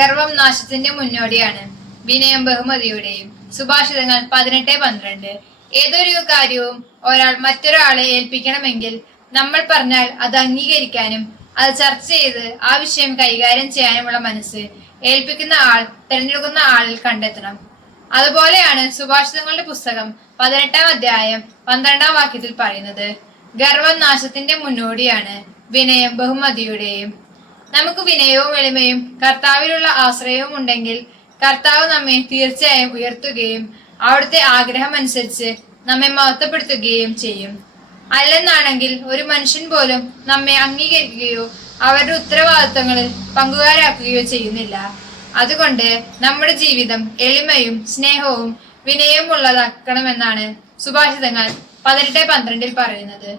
ഗർവം നാശത്തിന്റെ മുന്നോടിയാണ്, വിനയം ബഹുമതിയുടെയും. സുഭാഷിതങ്ങൾ 18:12. ഏതൊരു കാര്യവും ഒരാൾ മറ്റൊരാളെ ഏൽപ്പിക്കണമെങ്കിൽ നമ്മൾ പറഞ്ഞാൽ അത് അംഗീകരിക്കാനും അത് ചർച്ച ചെയ്ത് ആ വിഷയം കൈകാര്യം ചെയ്യാനുമുള്ള മനസ്സ് ഏൽപ്പിക്കുന്ന ആൾ തിരഞ്ഞെടുക്കുന്ന ആളിൽ കണ്ടെത്തണം. അതുപോലെയാണ് സുഭാഷിതങ്ങളുടെ പുസ്തകം 18-ാം അധ്യായം 12-ാം വാക്യത്തിൽ പറയുന്നത്, ഗർവം നാശത്തിന്റെ മുന്നോടിയാണ്, വിനയം ബഹുമതിയുടെയും. നമുക്ക് വിനയവും എളിമയും കർത്താവിലുള്ള ആശ്രയവും ഉണ്ടെങ്കിൽ കർത്താവ് നമ്മെ തീർച്ചയായും ഉയർത്തുകയും അവിടുത്തെ ആഗ്രഹം അനുസരിച്ച് നമ്മെ മഹത്വപ്പെടുത്തുകയും ചെയ്യും. അല്ലെന്നാണെങ്കിൽ ഒരു മനുഷ്യൻ പോലും നമ്മെ അംഗീകരിക്കുകയോ അവരുടെ ഉത്തരവാദിത്വങ്ങളിൽ പങ്കുകാരാക്കുകയോ ചെയ്യുന്നില്ല. അതുകൊണ്ട് നമ്മുടെ ജീവിതം എളിമയും സ്നേഹവും വിനയവും ഉള്ളതാക്കണമെന്നാണ് സുഭാഷിതങ്ങൾ 18:12 പറയുന്നത്.